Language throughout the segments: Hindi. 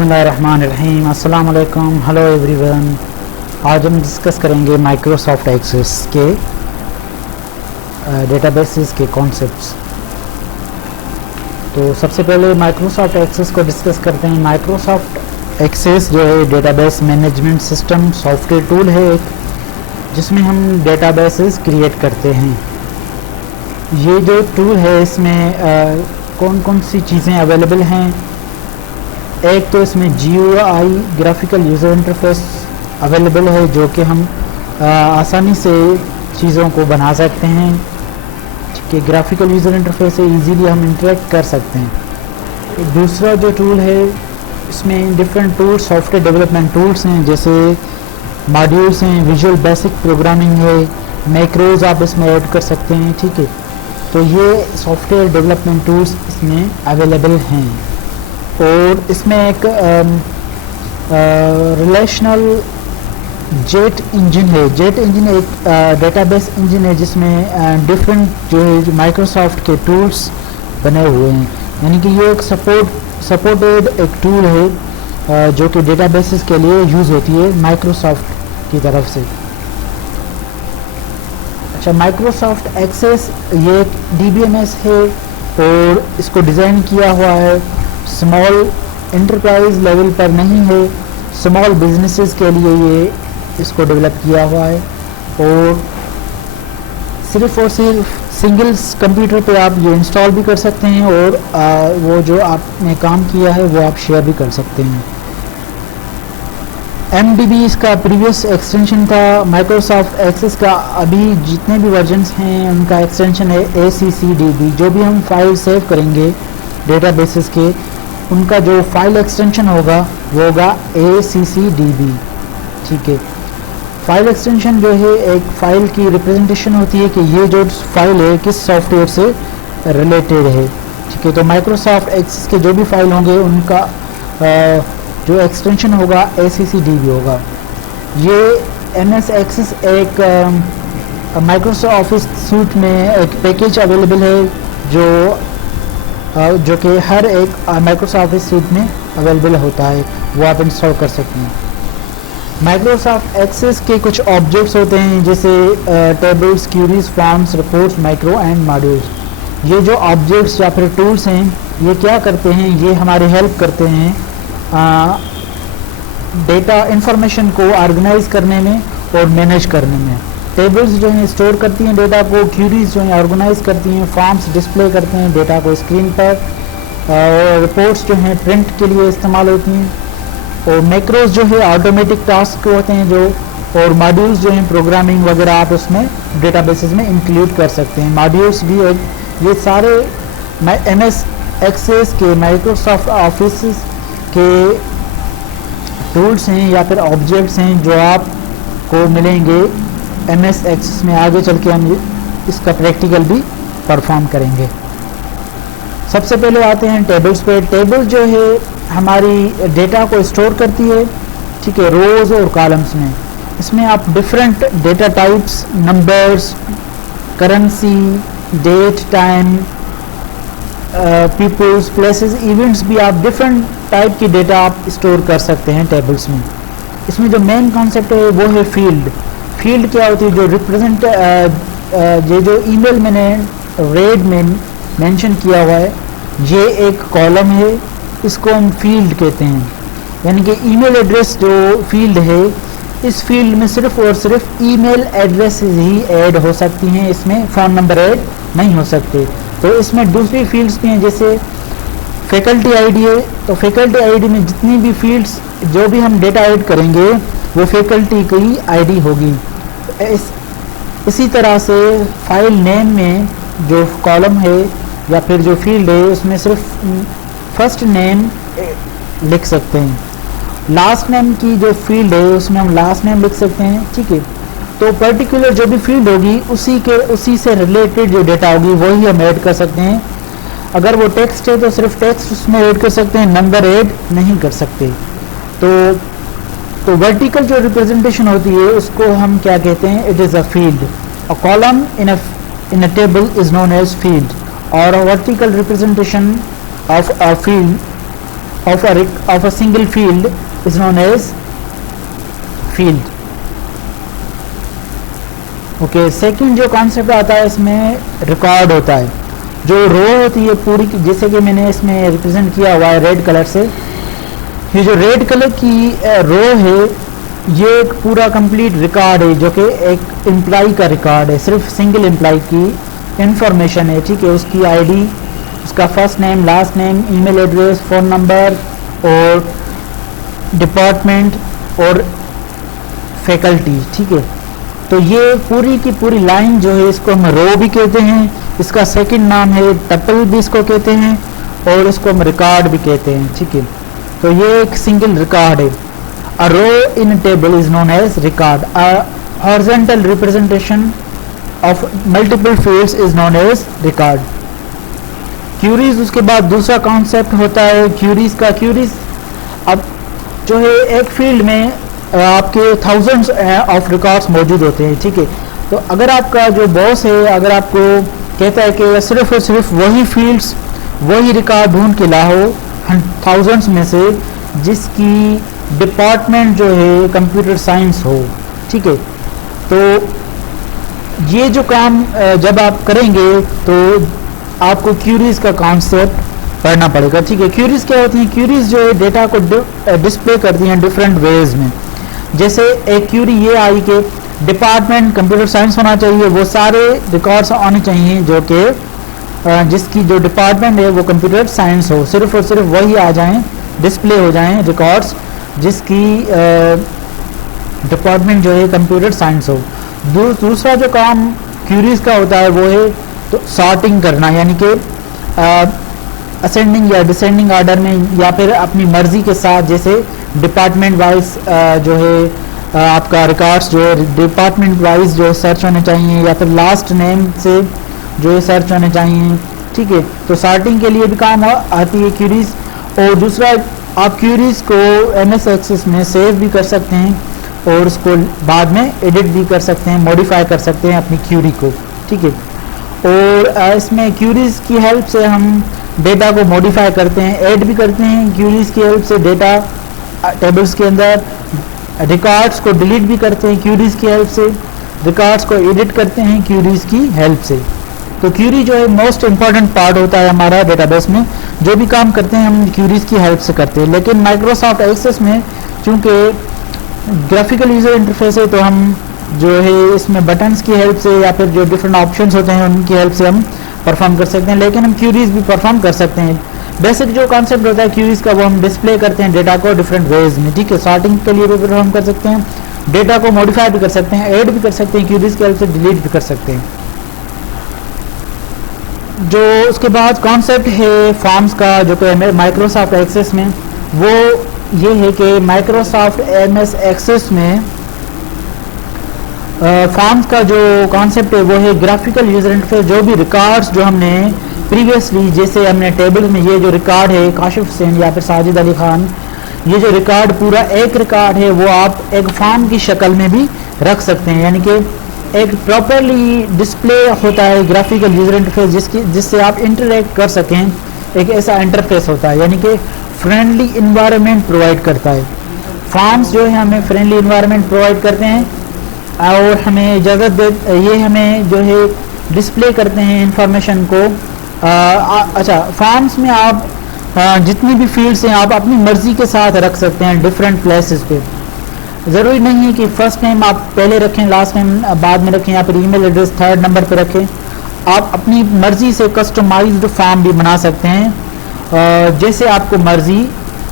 बिस्मिल्लाहिर्रहमानिर्रहीम, अस्सलाम वालेकुम, हेलो एवरीवन। आज हम डिस्कस करेंगे माइक्रोसॉफ्ट एक्सेस के डेटाबेसेस के कॉन्सेप्ट्स। तो सबसे पहले माइक्रोसॉफ्ट एक्सेस को डिस्कस करते हैं। माइक्रोसॉफ्ट एक्सेस जो है database management system software tool है एक, जिसमें हम डेटाबेसेस क्रिएट करते हैं। ये जो टूल है इसमें कौन कौन सी चीज़ें अवेलेबल हैं। एक तो इसमें GUI graphical user interface available है, जो कि हम आसानी से चीज़ों को बना सकते हैं। ठीक है, ग्राफिकल यूज़र इंटरफेस से इजीली हम इंटरेक्ट कर सकते हैं। दूसरा जो टूल है, इसमें different tools software development tools हैं, जैसे मॉड्यूल्स हैं, विजुअल बेसिक प्रोग्रामिंग है, मैक्रोज आप इसमें ऐड कर सकते हैं। ठीक है, तो ये सॉफ्टवेयर डेवलपमेंट टूल्स इसमें अवेलेबल हैं। और इसमें एक रिलेशनल जेट इंजन है। जेट इंजन एक डेटाबेस इंजन है, जिसमें डिफरेंट जो है माइक्रोसॉफ्ट के टूल्स बने हुए हैं। यानी कि ये एक सपोर्टेड एक टूल है जो कि डेटाबेसेस के लिए यूज़ होती है माइक्रोसॉफ्ट की तरफ से। अच्छा, माइक्रोसॉफ्ट एक्सेस ये एक DBMS है और इसको डिज़ाइन किया हुआ है स्मॉल एंटरप्राइज लेवल पर नहीं है, स्मॉल बिजनेसेस के लिए ये इसको डेवलप किया हुआ है। और सिर्फ सिंगल कंप्यूटर पे आप ये इंस्टॉल भी कर सकते हैं और वो जो आपने काम किया है वो आप शेयर भी कर सकते हैं। MDB इसका प्रीवियस एक्सटेंशन था। माइक्रोसॉफ्ट एक्सेस का अभी जितने भी वर्जन्स हैं उनका एक्सटेंशन है ACCDB। जो भी हम फाइल सेव करेंगे डेटाबेसेस के, उनका जो फाइल एक्सटेंशन होगा वो होगा ACCDB। ठीक है, फाइल एक्सटेंशन जो है एक फाइल की रिप्रेजेंटेशन होती है कि ये जो फाइल है किस सॉफ्टवेयर से रिलेटेड है। ठीक है, तो माइक्रोसॉफ्ट एक्सेस के जो भी फाइल होंगे उनका जो एक्सटेंशन होगा ACCDB होगा। ये MS एक्सेस एक माइक्रोसॉफ्ट ऑफिस सूट में एक पैकेज अवेलेबल है जो कि हर एक माइक्रोसॉफ्ट ऑफिस सूट में अवेलेबल होता है, वो आप इंस्टॉल कर सकते हैं। माइक्रोसॉफ्ट एक्सेस के कुछ ऑब्जेक्ट्स होते हैं, जैसे tables, queries, forms, reports, macro and modules. ये जो ऑब्जेक्ट्स या फिर टूल्स हैं, ये क्या करते हैं, ये हमारी हेल्प करते हैं डेटा इंफॉर्मेशन को ऑर्गेनाइज करने में और मैनेज करने में। टेबल्स जो हैं स्टोर करती हैं डेटा को, क्यूरीज जो हैं ऑर्गेनाइज करती हैं, फॉर्म्स डिस्प्ले करते हैं डेटा को स्क्रीन पर, और रिपोर्ट्स जो हैं प्रिंट के लिए इस्तेमाल होती हैं, और मैक्रोज जो है ऑटोमेटिक टास्क होते हैं जो, और मॉड्यूल्स जो हैं प्रोग्रामिंग वगैरह आप उसमें डेटाबेसेस में इंक्लूड कर सकते हैं। मॉड्यूल्स भी ये सारे MS एक्सेस के माइक्रोसॉफ्ट ऑफिस के टूल्स हैं या फिर ऑब्जेक्ट्स हैं जो आपको मिलेंगे MS एक्सेस में। आगे चल के हम इसका प्रैक्टिकल भी परफॉर्म करेंगे। सबसे पहले आते हैं टेबल्स पे। टेबल जो है हमारी डेटा को स्टोर करती है, ठीक है, रोज़ और कॉलम्स में। इसमें आप different data types, numbers, currency, date, time, peoples, places, events भी आप डिफरेंट टाइप की डेटा आप स्टोर कर सकते हैं टेबल्स में। इसमें जो मेन कॉन्सेप्ट है वो है फील्ड। फील्ड क्या होती है, जो रिप्रेजेंट ये जो ईमेल मैंने रेड में मेंशन किया हुआ है, ये एक कॉलम है, इसको हम फील्ड कहते हैं। यानी कि ईमेल एड्रेस जो फील्ड है, इस फील्ड में सिर्फ और सिर्फ ईमेल एड्रेस ही ऐड हो सकती हैं, इसमें फ़ोन नंबर ऐड नहीं हो सकते। तो इसमें दूसरी फील्ड्स भी हैं, जैसे फैकल्टी आईडी है, तो फैकल्टी आईडी में जितनी भी फील्ड्स जो भी हम डेटा ऐड करेंगे वो फैकल्टी की आईडी होगी। इसी तरह से फाइल नेम में जो कॉलम है या फिर जो फील्ड है, उसमें सिर्फ फर्स्ट नेम लिख सकते हैं। लास्ट नेम की जो फील्ड है उसमें हम लास्ट नेम लिख सकते हैं। ठीक है, तो पर्टिकुलर जो भी फील्ड होगी उसी से रिलेटेड जो डेटा होगी वही हम ऐड कर सकते हैं। अगर वो टेक्स्ट है तो सिर्फ टेक्स्ट उसमें ऐड कर सकते हैं, नंबर ऐड नहीं कर सकते। तो वर्टिकल जो रिप्रेजेंटेशन होती है उसको हम क्या कहते हैं, it is a field. A column in a table is known as field, और vertical representation of a field of a single field is known as field. Okay, second जो कॉन्सेप्ट आता है इसमें रिकॉर्ड होता है. जो रो होती है पूरी की, जैसे कि मैंने इसमें रिप्रेजेंट किया हुआ है रेड कलर से, ये जो रेड कलर की रो है ये एक पूरा कंप्लीट रिकॉर्ड है जो कि एक एम्प्लॉय का रिकॉर्ड है, सिर्फ सिंगल एम्प्लॉय की इंफॉर्मेशन है. ठीक है, उसकी आईडी, उसका first name, last name, email address, phone number और डिपार्टमेंट और फैकल्टी. ठीक है, तो ये पूरी की पूरी लाइन जो है इसको हम रो भी कहते हैं, इसका सेकंड नाम है टपल भी इसको कहते हैं और इसको हम रिकॉर्ड भी कहते हैं. ठीक है, तो ये एक सिंगल रिकॉर्ड है. A row in table is known as record. A horizontal representation of multiple fields is known as record. Queries, उसके बाद दूसरा कॉन्सेप्ट होता है क्यूरीज का. क्यूरीज अब जो है एक फील्ड में आपके थाउजेंड्स ऑफ रिकॉर्ड्स मौजूद होते हैं. ठीक है, तो अगर आपका जो बॉस है अगर आपको कहता है कि सिर्फ और सिर्फ वही फील्ड्स वही रिकॉर्ड ढूंढ के लाओ थाउजेंड्स में से जिसकी डिपार्टमेंट जो है कंप्यूटर साइंस हो. ठीक है, तो ये जो काम जब आप करेंगे तो आपको क्यूरीज का कॉन्सेप्ट पढ़ना पड़ेगा. ठीक है, क्यूरीज क्या होती हैं? क्यूरीज जो है डेटा को डिस्प्ले करती हैं डिफरेंट वेज में. जैसे एक क्यूरी ये आई कि डिपार्टमेंट कंप्यूटर साइंस होना चाहिए, वो सारे रिकॉर्ड्स आने चाहिए जो कि जिसकी जो डिपार्टमेंट है वो कंप्यूटर साइंस हो, सिर्फ और सिर्फ वही आ जाएं, डिस्प्ले हो जाएं रिकॉर्ड्स जिसकी डिपार्टमेंट जो है कंप्यूटर साइंस हो. दूसरा जो काम क्यूरीज का होता है वो है तो सॉर्टिंग करना, यानी कि असेंडिंग या डिसेंडिंग ऑर्डर में या फिर अपनी मर्जी के साथ, जैसे डिपार्टमेंट वाइज जो है आपका रिकॉर्ड्स जो है डिपार्टमेंट वाइज जो है सर्च होने चाहिए या फिर लास्ट नेम से जो है सर्च होने चाहिए. ठीक है, तो सॉर्टिंग के लिए भी काम आती है क्यूरीज. और दूसरा आप क्यूरीज को MS एक्सेस में सेव भी कर सकते हैं और उसको बाद में एडिट भी कर सकते हैं, मॉडिफाई कर सकते हैं अपनी क्यूरी को. ठीक है, और इसमें क्यूरीज की हेल्प से हम डेटा को मॉडिफाई करते हैं, ऐड भी करते हैं. क्यूरीज की हेल्प से डेटा टेबल्स के अंदर रिकॉर्ड्स को डिलीट भी करते हैं क्यूरीज की हेल्प से, रिकॉर्ड्स को एडिट करते हैं क्यूरीज की हेल्प से. तो क्यूरी जो है मोस्ट इंपॉर्टेंट पार्ट होता है हमारा डेटाबेस में. जो भी काम करते हैं हम क्यूरीज की हेल्प से करते हैं. लेकिन माइक्रोसॉफ्ट एक्सेस में चूंकि ग्राफिकल यूजर इंटरफेस है तो हम जो है इसमें बटन्स की हेल्प से या फिर जो डिफरेंट ऑप्शंस होते हैं उनकी हेल्प से हम परफॉर्म कर सकते हैं. लेकिन हम क्यूरीज भी परफॉर्म कर सकते हैं. बेसिक जो कॉन्सेप्ट होता है क्यूरीज का वो हम डिस्प्ले करते हैं डेटा को डिफरेंट वेज में. ठीक है, सॉर्टिंग के लिए भी परफॉर्म कर सकते हैं, डेटा को मॉडिफाई भी कर सकते हैं, ऐड भी कर सकते हैं, क्यूरीज की हेल्प से डिलीट भी कर सकते हैं. जो उसके बाद कॉन्सेप्ट है फॉर्म्स का जो कि माइक्रोसॉफ्ट एक्सेस में, वो ये है कि माइक्रोसॉफ्ट MS एक्सेस में फॉर्म्स का जो कॉन्सेप्ट है वो है ग्राफिकल यूजर इंटरफेस. जो भी रिकॉर्ड्स जो हमने प्रीवियसली, जैसे हमने टेबल में ये जो रिकॉर्ड है काशिफ हुसैन या फिर साजिद अली खान, ये जो रिकॉर्ड पूरा एक रिकॉर्ड है वो आप एक फॉर्म की शक्ल में भी रख सकते हैं. यानी कि एक प्रॉपरली डिस्प्ले होता है ग्राफिकल यूजर इंटरफेस जिससे आप इंटरेक्ट कर सकें. एक ऐसा इंटरफेस होता है यानी कि फ्रेंडली इन्वायरमेंट प्रोवाइड करता है. फॉर्म्स जो है हमें फ्रेंडली इन्वायरमेंट प्रोवाइड करते हैं और हमें इजाज़त दे, ये हमें जो है डिस्प्ले करते हैं इंफॉर्मेशन को. अच्छा, फॉर्म्स में आप जितनी भी फील्ड्स हैं आप अपनी मर्जी के साथ रख सकते हैं डिफरेंट प्लेसेस पे. ज़रूरी नहीं है कि फर्स्ट नेम आप पहले रखें, लास्ट नेम बाद में रखें या फिर ईमेल एड्रेस थर्ड नंबर पे रखें. आप अपनी मर्जी से कस्टमाइज्ड फॉर्म भी बना सकते हैं जैसे आपको मर्जी,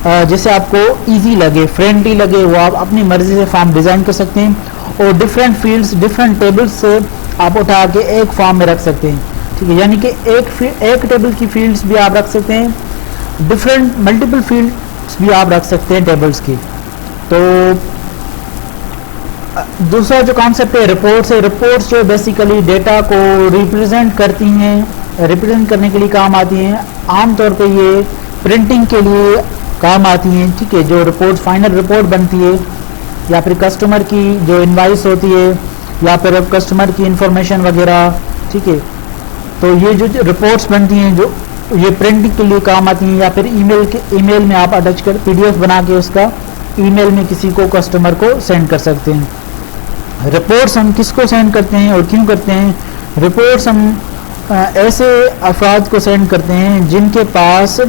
जैसे आपको इजी लगे, फ्रेंडली लगे, वो आप अपनी मर्जी से फॉर्म डिज़ाइन कर सकते हैं. और डिफरेंट फील्ड्स डिफरेंट टेबल्स से आप उठा के एक फॉर्म में रख सकते हैं. ठीक है, यानी कि एक टेबल की फील्ड्स भी आप रख सकते हैं, डिफरेंट मल्टीपल फील्ड्स भी आप रख सकते हैं टेबल्स की. तो दूसरा जो कॉन्सेप्ट है रिपोर्ट्स है. रिपोर्ट्स जो बेसिकली डेटा को रिप्रेजेंट करती हैं, रिप्रेजेंट करने के लिए काम आती हैं. आमतौर पे ये प्रिंटिंग के लिए काम आती हैं. ठीक है, जो रिपोर्ट फाइनल रिपोर्ट बनती है या फिर कस्टमर की जो इनवाइस होती है या फिर कस्टमर की इंफॉर्मेशन वगैरह. ठीक है, तो ये जो रिपोर्ट्स बनती हैं जो ये प्रिंटिंग के लिए काम आती हैं, या फिर ईमेल में आप अटैच कर पीडीएफ बना के उसका ईमेल में किसी को कस्टमर को सेंड कर सकते हैं। रिपोर्ट्स हम किसको सेंड करते हैं और क्यों करते हैं? रिपोर्ट्स हम ऐसे अफराद को सेंड करते हैं जिनके पास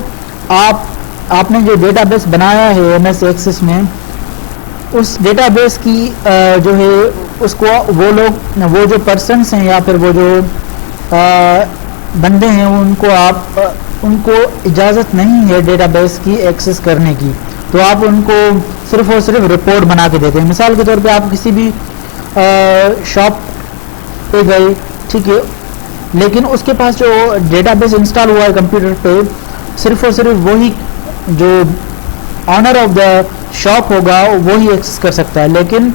आपने जो डेटाबेस बनाया है एमएस एक्सेस में, उस डेटाबेस की जो है उसको वो जो पर्सन्स हैं या फिर वो जो बंदे हैं उनको इजाज़त नहीं है डेटाबेस की एक्सेस करने की, तो आप उनको सिर्फ और सिर्फ रिपोर्ट बना के देते हैं। मिसाल के तौर पे आप किसी भी शॉप पे गए, ठीक है, लेकिन उसके पास जो डेटाबेस इंस्टॉल हुआ है कंप्यूटर पे, सिर्फ और सिर्फ वही जो ऑनर ऑफ द शॉप होगा वो ही एक्सेस कर सकता है, लेकिन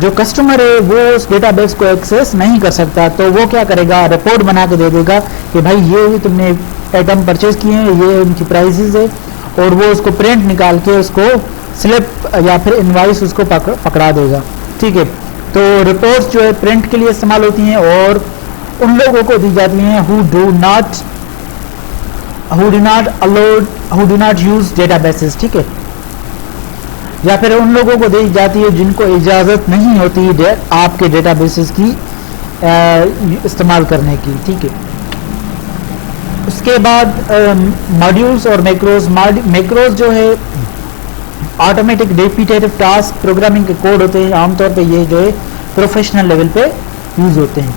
जो कस्टमर है वो उस डेटाबेस को एक्सेस नहीं कर सकता। तो वो क्या करेगा, रिपोर्ट बना के दे देगा कि भाई ये तुमने आइटम परचेज किए हैं, ये उनकी प्राइसेस है, और वो उसको प्रिंट निकाल के उसको स्लिप या फिर इनवाइस उसको पकड़ा देगा, ठीक है। तो रिपोर्ट्स जो है प्रिंट के लिए इस्तेमाल होती हैं और उन लोगों को दी जाती हैं who do not use databases, ठीक है, या फिर उन लोगों को दी जाती है जिनको इजाज़त नहीं होती आपके डेटाबेसेस की इस्तेमाल करने की, ठीक है। उसके बाद मॉड्यूल्स और मैक्रोज जो है ऑटोमेटिक रिपीटेटिव टास्क प्रोग्रामिंग के कोड होते हैं, आमतौर पे ये जो है प्रोफेशनल लेवल पे यूज़ होते हैं।